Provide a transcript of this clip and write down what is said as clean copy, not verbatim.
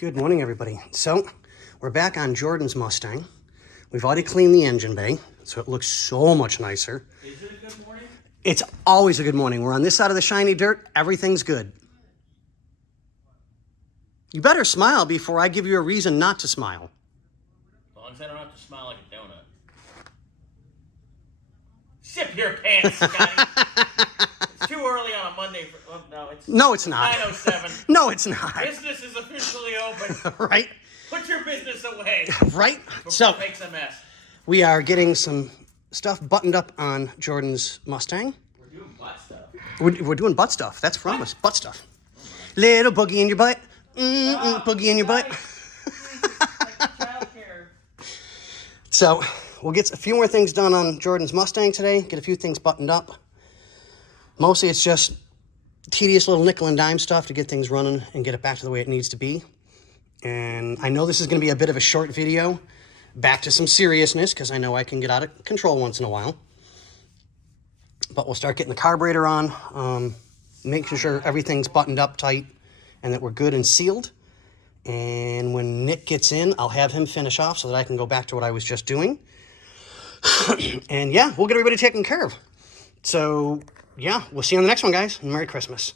Good morning, everybody. So, we're back on Jordan's Mustang. We've already cleaned the engine bay, so it looks so much nicer. Is it a good morning? It's always a good morning. We're on this side of the shiny dirt. Everything's good. You better smile before I give you a reason not to smile. As long as I don't have to smile like a donut. Sip your pants, Scotty. It's too early on a Monday. No, it's not. 9:07. No, it's not. Business is officially open. Right? Put your business away. Right? Before So, it makes a mess. we are getting some stuff buttoned up on Jordan's Mustang. We're doing butt stuff. We're doing butt stuff. That's from us. Butt stuff. Little boogie in your butt. Boogie in your butt. So, we'll get a few more things done on Jordan's Mustang today. Get a few things buttoned up. Mostly it's just tedious little nickel and dime stuff to get things running and get it back to the way it needs to be. And I know this is going to be a bit of a short video. Back to some seriousness, because I know I can get out of control once in a while. But we'll start getting the carburetor on, making sure everything's buttoned up tight and that we're good and sealed. And when Nick gets in, I'll have him finish off so that I can go back to what I was just doing. And yeah, we'll get everybody taken care of. So yeah, we'll see you on the next one, guys. Merry Christmas.